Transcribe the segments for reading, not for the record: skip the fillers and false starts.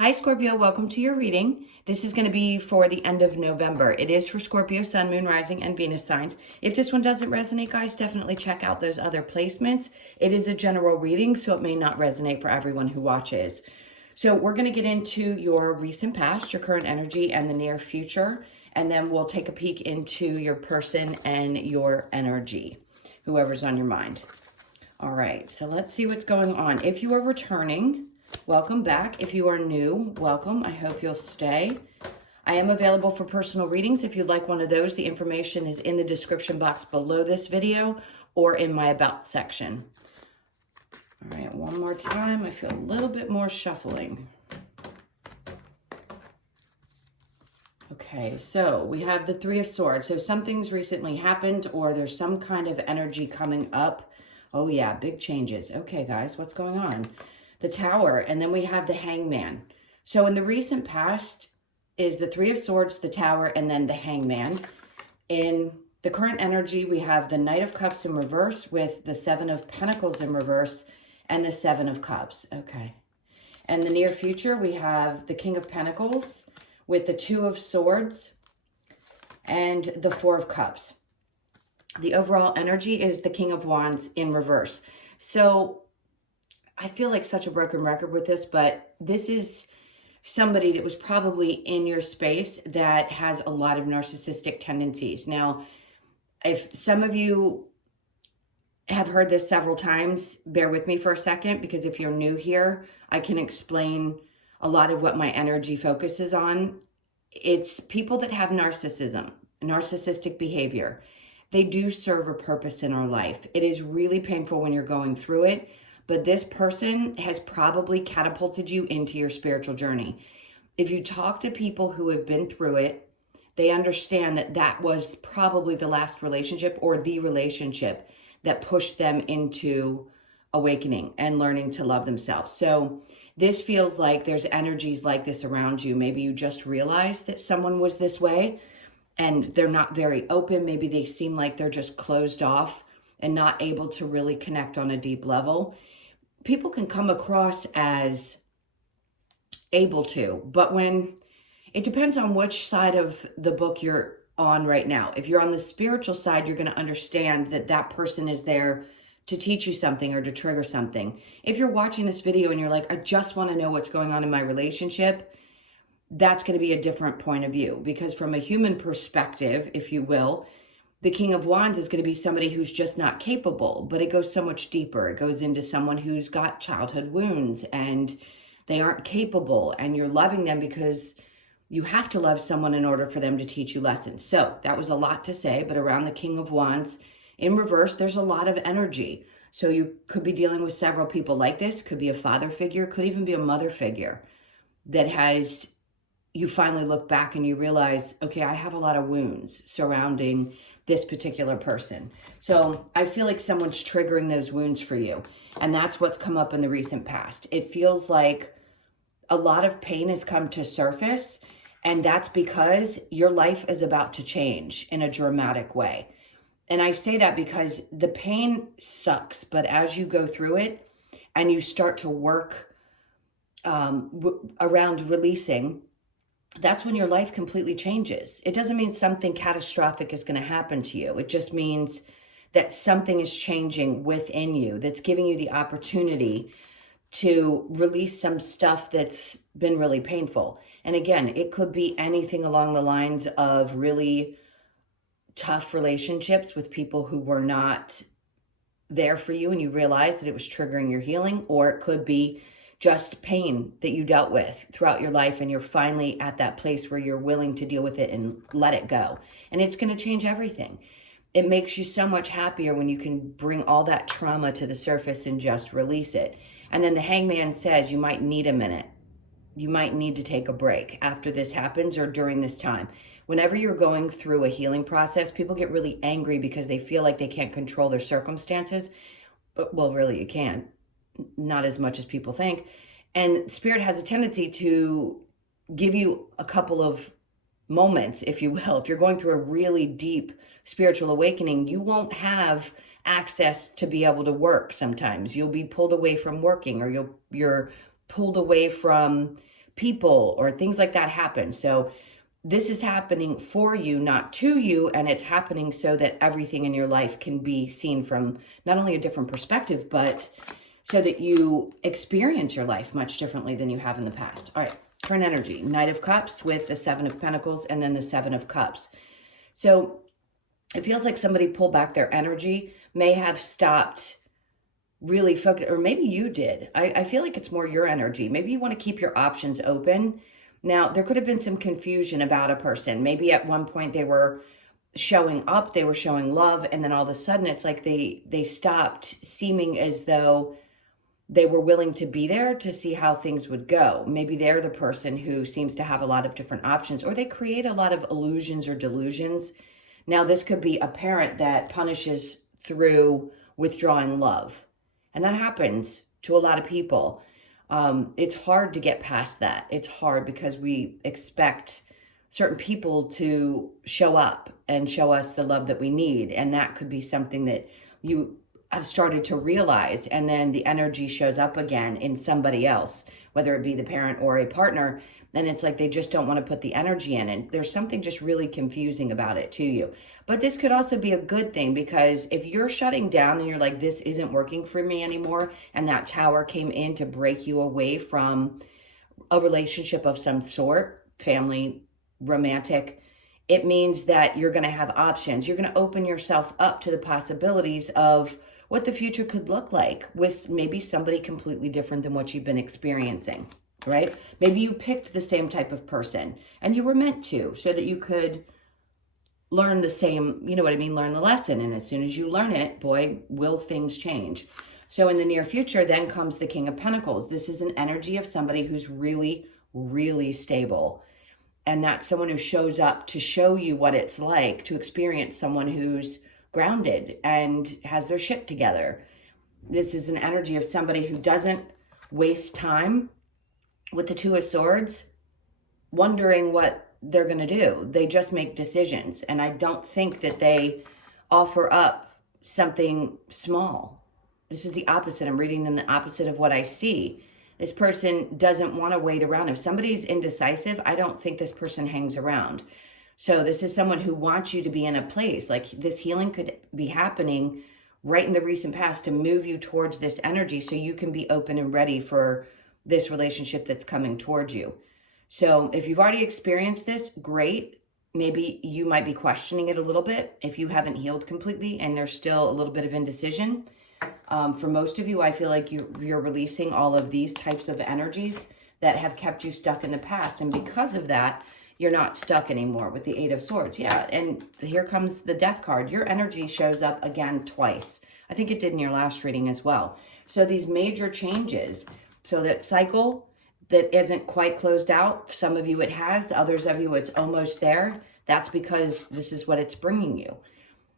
Hi, Scorpio. Welcome to your reading. This is going to be for the end of November. It is for Scorpio, Sun, Moon, Rising, and Venus signs. If this one doesn't resonate, guys, definitely check out those other placements. It is a general reading, so it may not resonate for everyone who watches. So we're going to get into your recent past, your current energy, and the near future. And then we'll take a peek into your person and your energy, whoever's on your mind. All right, so let's see what's going on. If you are returning, welcome back. If you are new, welcome. I hope you'll stay. I am available for personal readings. If you'd like one of those, the information is in the description box below this video or in my About section. All right, one more time. I feel a little bit more shuffling. Okay, so we have the Three of Swords. So something's recently happened or there's some kind of energy coming up. Oh yeah, big changes. Okay, guys, what's going on? The Tower, and then we have the Hangman. So in the recent past is the Three of Swords, the Tower, and then the Hangman. In the current energy, we have the Knight of Cups in reverse with the Seven of Pentacles in reverse and the Seven of Cups. Okay. And the near future, we have the King of Pentacles with the Two of Swords and the Four of Cups. The overall energy is the King of Wands in reverse. So I feel like such a broken record with this, but this is somebody that was probably in your space that has a lot of narcissistic tendencies. Now, if some of you have heard this several times, bear with me for a second, because if you're new here, I can explain a lot of what my energy focuses on. It's people that have narcissism, narcissistic behavior. They do serve a purpose in our life. It is really painful when you're going through it, but this person has probably catapulted you into your spiritual journey. If you talk to people who have been through it, they understand that that was probably the last relationship or the relationship that pushed them into awakening and learning to love themselves. So this feels like there's energies like this around you. Maybe you just realized that someone was this way and they're not very open. Maybe they seem like they're just closed off and not able to really connect on a deep level. People can come across as able to, but when it depends on which side of the book you're on right now. If you're on the spiritual side, you're going to understand that that person is there to teach you something or to trigger something. If you're watching this video and you're like, I just want to know what's going on in my relationship, that's going to be a different point of view, because from a human perspective, if you will, the King of Wands is going to be somebody who's just not capable, but it goes so much deeper. It goes into someone who's got childhood wounds and they aren't capable, and you're loving them because you have to love someone in order for them to teach you lessons. So that was a lot to say, but around the King of Wands in reverse, there's a lot of energy. So you could be dealing with several people like this. Could be a father figure, could even be a mother figure that has, you finally look back and you realize, okay, I have a lot of wounds surrounding this particular person. So I feel like someone's triggering those wounds for you. And that's what's come up in the recent past. It feels like a lot of pain has come to surface, and that's because your life is about to change in a dramatic way. And I say that because the pain sucks, but as you go through it and you start to work around releasing, that's when your life completely changes. It doesn't mean something catastrophic is going to happen to you. It just means that something is changing within you that's giving you the opportunity to release some stuff that's been really painful. And again, it could be anything along the lines of really tough relationships with people who were not there for you and you realized that it was triggering your healing, or it could be just pain that you dealt with throughout your life and you're finally at that place where you're willing to deal with it and let it go. And it's going to change everything. It makes you so much happier when you can bring all that trauma to the surface and just release it. And then the Hangman says you might need a minute. You might need to take a break after this happens or during this time. Whenever you're going through a healing process, people get really angry because they feel like they can't control their circumstances. But, well, really, you can. Not as much as people think. And Spirit has a tendency to give you a couple of moments, if you will. If you're going through a really deep spiritual awakening, you won't have access to be able to work sometimes. You'll be pulled away from working, or you're pulled away from people or things like that happen. So this is happening for you, not to you, and it's happening so that everything in your life can be seen from not only a different perspective, but so that you experience your life much differently than you have in the past. All right, current energy, Knight of Cups with the Seven of Pentacles and then the Seven of Cups. So it feels like somebody pulled back their energy, may have stopped really focus, or maybe you did. I feel like it's more your energy. Maybe you want to keep your options open. Now, there could have been some confusion about a person. Maybe at one point they were showing up, they were showing love, and then all of a sudden it's like they stopped seeming as though they were willing to be there to see how things would go. Maybe they're the person who seems to have a lot of different options, or they create a lot of illusions or delusions. Now, this could be a parent that punishes through withdrawing love. And that happens to a lot of people. It's hard to get past that. It's hard because we expect certain people to show up and show us the love that we need. And that could be something that you have started to realize. And then the energy shows up again in somebody else, whether it be the parent or a partner. And it's like they just don't want to put the energy in. And there's something just really confusing about it to you. But this could also be a good thing, because if you're shutting down and you're like, this isn't working for me anymore, and that Tower came in to break you away from a relationship of some sort, family, romantic, it means that you're going to have options. You're going to open yourself up to the possibilities of what the future could look like with maybe somebody completely different than what you've been experiencing, right? Maybe you picked the same type of person and you were meant to, so that you could learn the same, you know what I mean, learn the lesson. And as soon as you learn it, boy, will things change. So in the near future, then comes the King of Pentacles. This is an energy of somebody who's really, really stable. And that's someone who shows up to show you what it's like to experience someone who's grounded and has their shit together. This is an energy of somebody who doesn't waste time with the Two of Swords wondering what they're going to do. They just make decisions. And I don't think that they offer up something small. This is the opposite. I'm reading them the opposite of what I see. This person doesn't want to wait around. If somebody's indecisive, I don't think this person hangs around. So this is someone who wants you to be in a place like this. Healing could be happening right in the recent past to move you towards this energy so you can be open and ready for this relationship that's coming towards you. So if you've already experienced this, great. Maybe you might be questioning it a little bit if you haven't healed completely and there's still a little bit of indecision. For most of you, I feel like you're releasing all of these types of energies that have kept you stuck in the past. And because of that, you're not stuck anymore with the Eight of Swords. Yeah, and here comes the Death card. Your energy shows up again twice. I think it did in your last reading as well. So these major changes, so that cycle that isn't quite closed out, some of you it has, others of you it's almost there. That's because this is what it's bringing you.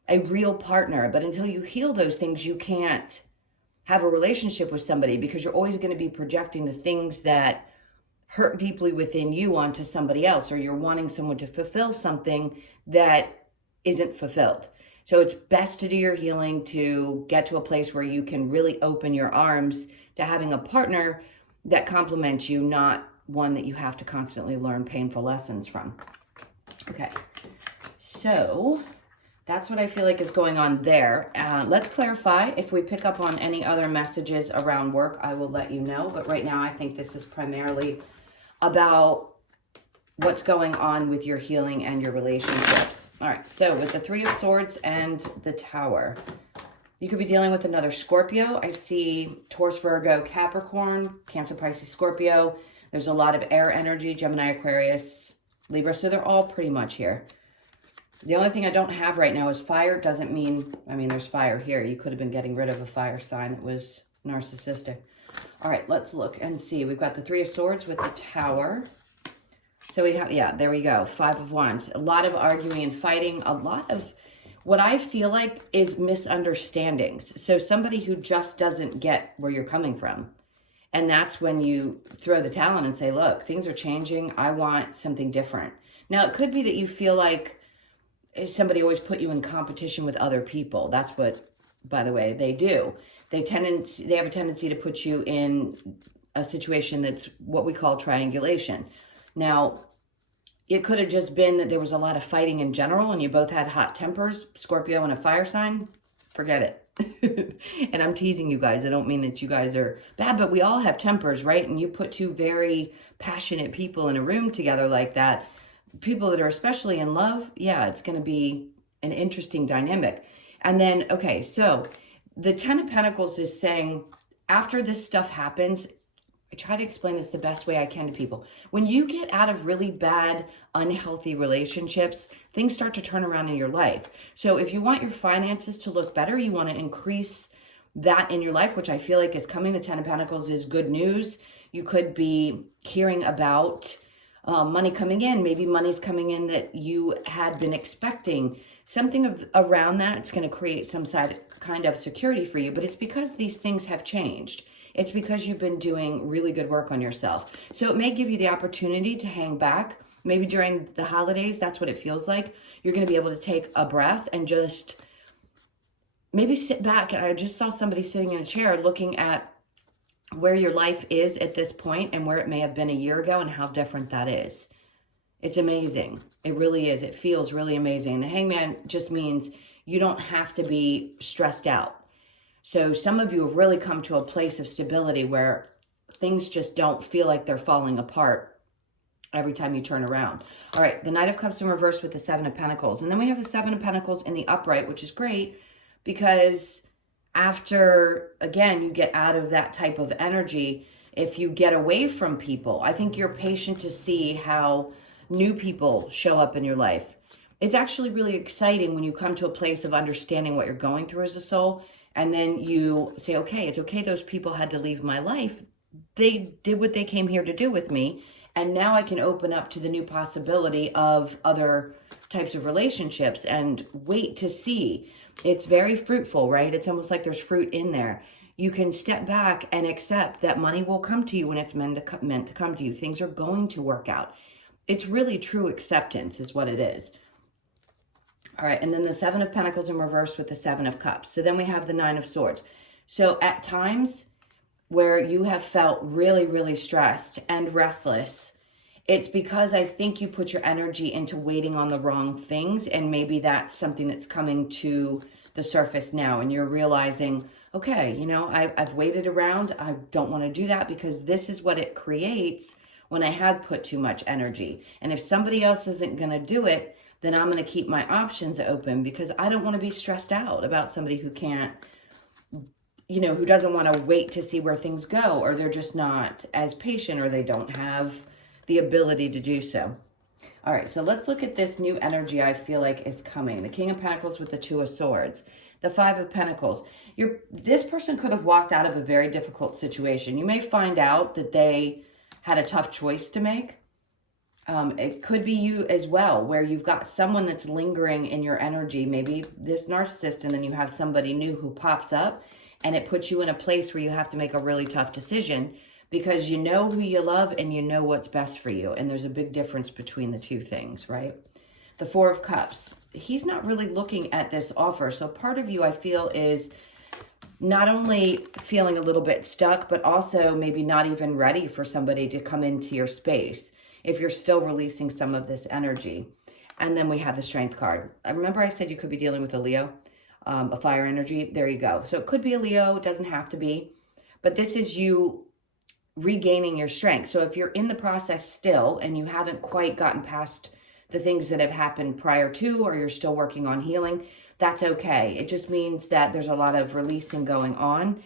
A real partner. But until you heal those things, you can't have a relationship with somebody, because you're always going to be projecting the things that hurt deeply within you onto somebody else, or you're wanting someone to fulfill something that isn't fulfilled. So it's best to do your healing to get to a place where you can really open your arms to having a partner that complements you, not one that you have to constantly learn painful lessons from. Okay, so that's what I feel like is going on there. Let's clarify. If we pick up on any other messages around work, I will let you know. But right now, I think this is primarily about what's going on with your healing and your relationships. All right, so with the Three of Swords and the Tower, you could be dealing with another Scorpio. I see Taurus, Virgo, Capricorn, Cancer, Pisces, Scorpio. There's a lot of air energy, Gemini, Aquarius, Libra. So they're all pretty much here. The only thing I don't have right now is fire. Doesn't mean, I mean, there's fire here. You could have been getting rid of a fire sign that was narcissistic. All right, let's look and see. We've got the Three of Swords with the Tower. So we have, yeah, there we go. Five of Wands. A lot of arguing and fighting. A lot of what I feel like is misunderstandings. So somebody who just doesn't get where you're coming from. And that's when you throw the towel in and say, look, things are changing. I want something different. Now, it could be that you feel like somebody always put you in competition with other people. That's what, by the way, they do. They have a tendency to put you in a situation that's what we call triangulation. Now, it could have just been that there was a lot of fighting in general and you both had hot tempers, Scorpio and a fire sign. Forget it. And I'm teasing you guys. I don't mean that you guys are bad, but we all have tempers, right? And you put two very passionate people in a room together like that, people that are especially in love, yeah, it's going to be an interesting dynamic. And then, okay, so the Ten of Pentacles is saying after this stuff happens, I try to explain this the best way I can to people. When you get out of really bad, unhealthy relationships, things start to turn around in your life. So if you want your finances to look better, you want to increase that in your life, which I feel like is coming. The Ten of Pentacles is good news. You could be hearing about money coming in. Maybe money's coming in that you had been expecting. Something around that, it's going to create some kind of security for you. But it's because these things have changed. It's because you've been doing really good work on yourself. So it may give you the opportunity to hang back. Maybe during the holidays, that's what it feels like. You're going to be able to take a breath and just maybe sit back. And I just saw somebody sitting in a chair looking at where your life is at this point and where it may have been a year ago and how different that is. It's amazing. It really is. It feels really amazing. And the Hangman just means you don't have to be stressed out. So some of you have really come to a place of stability where things just don't feel like they're falling apart every time you turn around. All right, the Knight of Cups in reverse with the Seven of Pentacles. And then we have the Seven of Pentacles in the upright, which is great because after, again, you get out of that type of energy, if you get away from people, I think you're patient to see how new people show up in your life. It's actually really exciting when you come to a place of understanding what you're going through as a soul. And then you say, okay, it's okay. Those people had to leave my life. They did what they came here to do with me. And now I can open up to the new possibility of other types of relationships and wait to see. It's very fruitful, right? It's almost like there's fruit in there. You can step back and accept that money will come to you when it's meant to come to you. Things are going to work out. It's really true acceptance is what it is. All right, and then the Seven of Pentacles in reverse with the Seven of Cups. So then we have the Nine of Swords. So at times where you have felt really, really stressed and restless, it's because I think you put your energy into waiting on the wrong things. And maybe that's something that's coming to the surface now. And you're realizing, okay, you know, I've waited around. I don't want to do that because this is what it creates when I have put too much energy. And if somebody else isn't going to do it, then I'm going to keep my options open because I don't want to be stressed out about somebody who can't, you know, who doesn't want to wait to see where things go, or they're just not as patient, or they don't have the ability to do so. All right, so let's look at this new energy I feel like is coming. The King of Pentacles with the Two of Swords. The Five of Pentacles. This person could have walked out of a very difficult situation. You may find out that they had a tough choice to make. It could be you as well, where you've got someone that's lingering in your energy, maybe this narcissist, and then you have somebody new who pops up, and it puts you in a place where you have to make a really tough decision because you know who you love and you know what's best for you. And there's a big difference between the two things, right? The Four of Cups. He's not really looking at this offer. So part of you, I feel, is not only feeling a little bit stuck, but also maybe not even ready for somebody to come into your space if you're still releasing some of this energy. And then we have the Strength card. I remember I said you could be dealing with a Leo, a fire energy. There you go. So it could be a Leo. It doesn't have to be. But this is you regaining your strength. So if you're in the process still and you haven't quite gotten past the things that have happened prior to, or you're still working on healing, that's okay. It just means that there's a lot of releasing going on.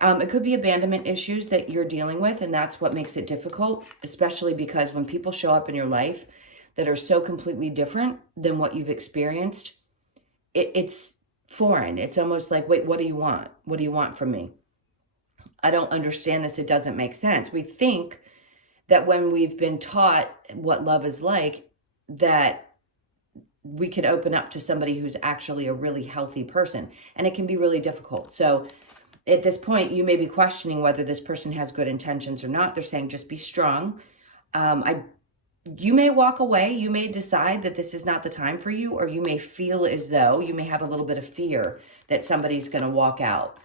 It could be abandonment issues that you're dealing with, and that's what makes it difficult, especially because when people show up in your life that are so completely different than what you've experienced, it's foreign. It's almost like, wait, what do you want? What do you want from me? I don't understand this. It doesn't make sense. We think that when we've been taught what love is like, that we could open up to somebody who's actually a really healthy person, and it can be really difficult. So at this point, you may be questioning whether this person has good intentions or not. They're saying, just be strong. You may walk away. You may decide that this is not the time for you, or you may feel as though you may have a little bit of fear that somebody's going to walk out.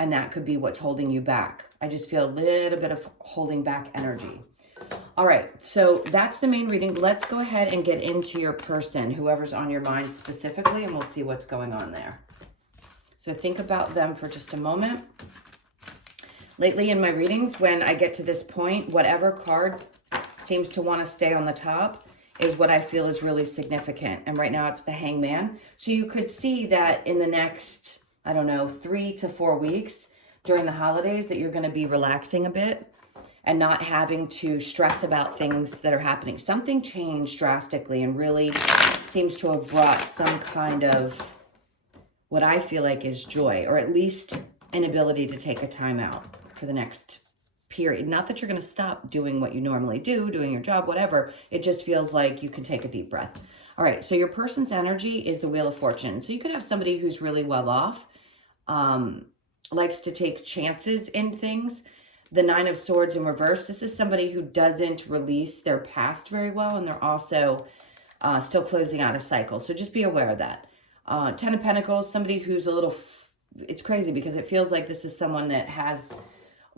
And that could be what's holding you back. I just feel a little bit of holding back energy. All right, so that's the main reading. Let's go ahead and get into your person, whoever's on your mind specifically, and we'll see what's going on there. So think about them for just a moment. Lately in my readings, when I get to this point, whatever card seems to want to stay on the top is what I feel is really significant. And right now it's the Hangman. So you could see that in the next, I don't know, 3 to 4 weeks during the holidays that you're going to be relaxing a bit and not having to stress about things that are happening. Something changed drastically and really seems to have brought some kind of what I feel like is joy, or at least an ability to take a time out for the next period. Not that you're going to stop doing what you normally do, doing your job, whatever. It just feels like you can take a deep breath. All right, so your person's energy is the Wheel of Fortune. So you could have somebody who's really well off, likes to take chances in things. The Nine of Swords in reverse. This is somebody who doesn't release their past very well, and they're also still closing out a cycle. So just be aware of that. Ten of Pentacles, somebody who's a little, it's crazy because it feels like this is someone that has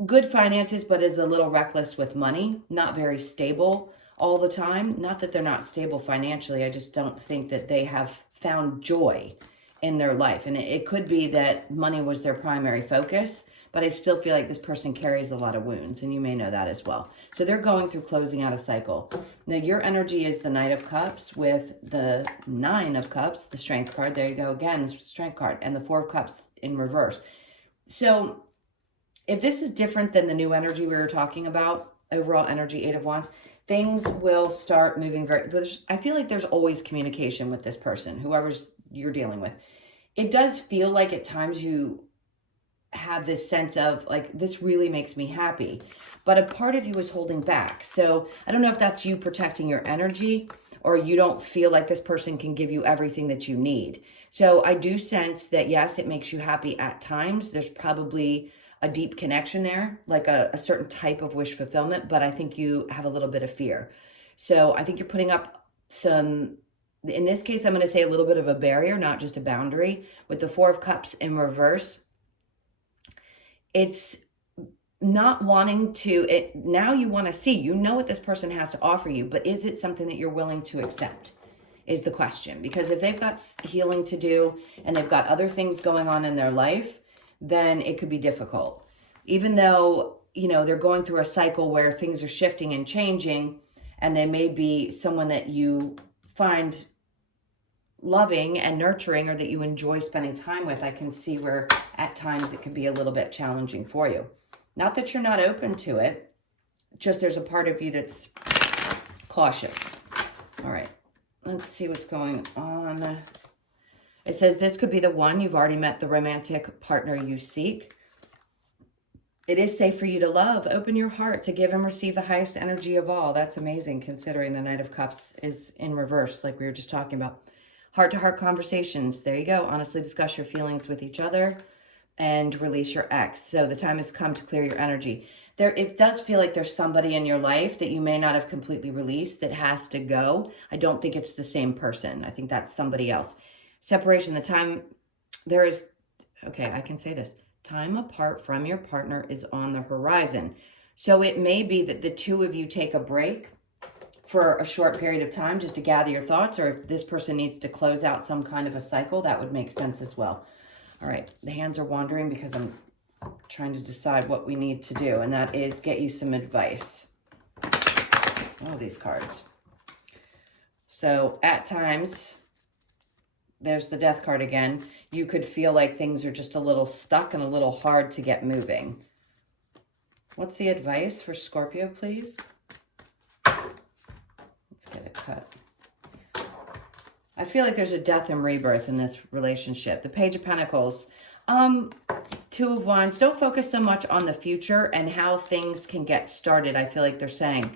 good finances, but is a little reckless with money, not very stable all the time. Not that they're not stable financially. I just don't think that they have found joy in their life. And it could be that money was their primary focus, but I still feel like this person carries a lot of wounds, and you may know that as well. So they're going through closing out a cycle. Now, your energy is the Knight of Cups with the Nine of Cups, the Strength card. There you go again, Strength card, and the Four of Cups in reverse. So if this is different than the new energy we were talking about, overall energy, Eight of Wands, things will start moving I feel like there's always communication with this person, whoever's you're dealing with. It does feel like at times you have this sense of like, this really makes me happy, but a part of you is holding back. So I don't know if that's you protecting your energy, or you don't feel like this person can give you everything that you need. So I do sense that, yes, it makes you happy at times. There's probably a deep connection there, like a certain type of wish fulfillment, but I think you have a little bit of fear. So I think you're putting up some, in this case, I'm going to say a little bit of a barrier, not just a boundary. With the Four of Cups in reverse, it's not wanting to, now you want to see, you know what this person has to offer you, but is it something that you're willing to accept is the question. Because if they've got healing to do and they've got other things going on in their life, then it could be difficult. Even though, you know, they're going through a cycle where things are shifting and changing, and they may be someone that you find loving and nurturing, or that you enjoy spending time with, I can see where at times it can be a little bit challenging for you. Not that you're not open to it, just there's a part of you that's cautious. All right, let's see what's going on. It says this could be the one. You've already met the romantic partner you seek. It is safe for you to love. Open your heart to give and receive the highest energy of all. That's amazing, considering the Knight of Cups is in reverse, like we were just talking about. Heart-to-heart conversations. There you go. Honestly discuss your feelings with each other and release your ex. So the time has come to clear your energy. It does feel like there's somebody in your life that you may not have completely released that has to go. I don't think it's the same person. I think that's somebody else. Separation. The time there is, okay, I can say this. Time apart from your partner is on the horizon. So it may be that the two of you take a break for a short period of time just to gather your thoughts, or if this person needs to close out some kind of a cycle, that would make sense as well. All right, the hands are wandering because I'm trying to decide what we need to do, and that is get you some advice. Oh, these cards. So at times, there's the Death card again. You could feel like things are just a little stuck and a little hard to get moving. What's the advice for Scorpio, please? Get it cut. I feel like there's a death and rebirth in this relationship. The Page of Pentacles. Two of Wands. Don't focus so much on the future and how things can get started. I feel like they're saying,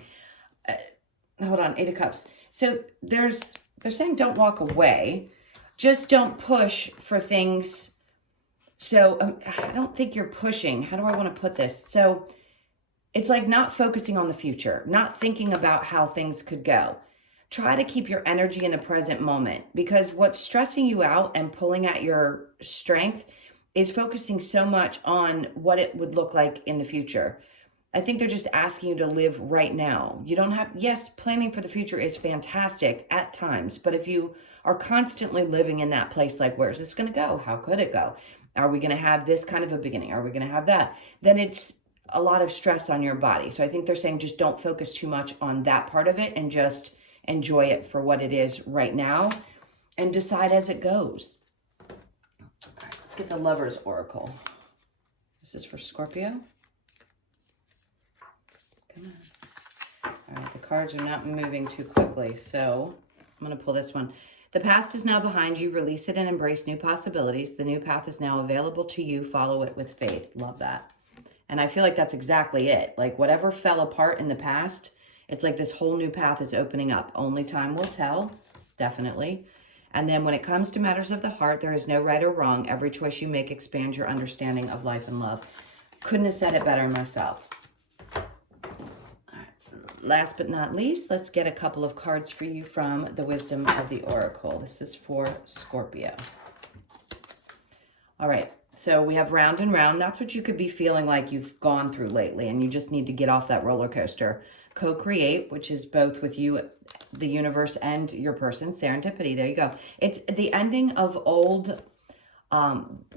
hold on, Eight of Cups. So they're saying don't walk away. Just don't push for things. So I don't think you're pushing. How do I want to put this? So it's like not focusing on the future, not thinking about how things could go. Try to keep your energy in the present moment, because what's stressing you out and pulling at your strength is focusing so much on what it would look like in the future. I think they're just asking you to live right now. You don't have, yes, planning for the future is fantastic at times, but if you are constantly living in that place, like, where's this going to go? How could it go? Are we going to have this kind of a beginning? Are we going to have that? Then it's a lot of stress on your body. So I think they're saying just don't focus too much on that part of it and just enjoy it for what it is right now and decide as it goes. All right, let's get the Lover's Oracle. This is for Scorpio. Come on. All right, the cards are not moving too quickly, so I'm going to pull this one. The past is now behind you. Release it and embrace new possibilities. The new path is now available to you. Follow it with faith. Love that. And I feel like that's exactly it. Like whatever fell apart in the past, it's like this whole new path is opening up. Only time will tell, definitely. And then when it comes to matters of the heart, there is no right or wrong. Every choice you make expands your understanding of life and love. Couldn't have said it better myself. Last but not least, let's get a couple of cards for you from the Wisdom of the Oracle. This is for Scorpio. All right, so we have round and round. That's what you could be feeling like you've gone through lately, and you just need to get off that roller coaster. Co-create, which is both with you, the universe, and your person. Serendipity, there you go. It's the ending of old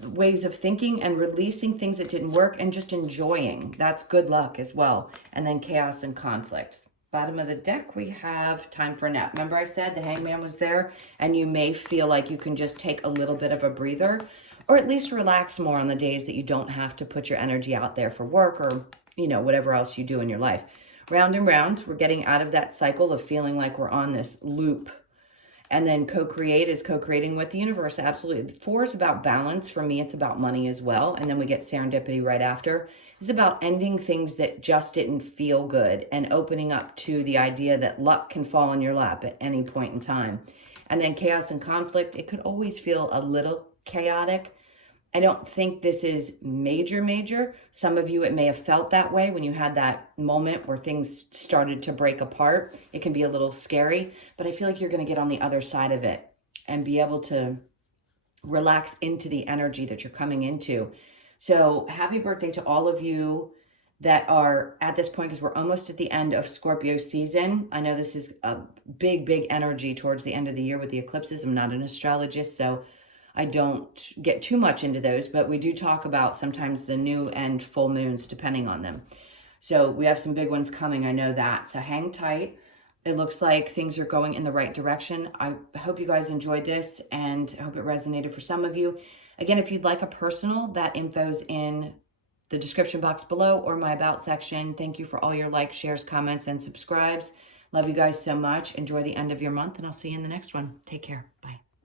ways of thinking and releasing things that didn't work and just enjoying. That's good luck as well. And then chaos and conflict. Bottom of the deck, we have time for a nap. Remember I said the Hangman was there, and you may feel like you can just take a little bit of a breather, or at least relax more on the days that you don't have to put your energy out there for work or, you know, whatever else you do in your life. Round and round, we're getting out of that cycle of feeling like we're on this loop. And then co-create is co-creating with the universe. Absolutely. 4 is about balance. For me, it's about money as well. And then we get serendipity right after. It's about ending things that just didn't feel good and opening up to the idea that luck can fall in your lap at any point in time. And then chaos and conflict. It could always feel a little chaotic. I don't think this is major. Some of you, it may have felt that way when you had that moment where things started to break apart. It can be a little scary, but I feel like you're going to get on the other side of it and be able to relax into the energy that you're coming into. So happy birthday to all of you that are at this point, because we're almost at the end of Scorpio season. I know this is a big energy towards the end of the year with the eclipses. I'm not an astrologist, so I don't get too much into those, but we do talk about sometimes the new and full moons depending on them. So we have some big ones coming, I know that. So hang tight. It looks like things are going in the right direction. I hope you guys enjoyed this and I hope it resonated for some of you. Again, if you'd like a personal, that info's in the description box below or my about section. Thank you for all your likes, shares, comments, and subscribes. Love you guys so much. Enjoy the end of your month, and I'll see you in the next one. Take care. Bye.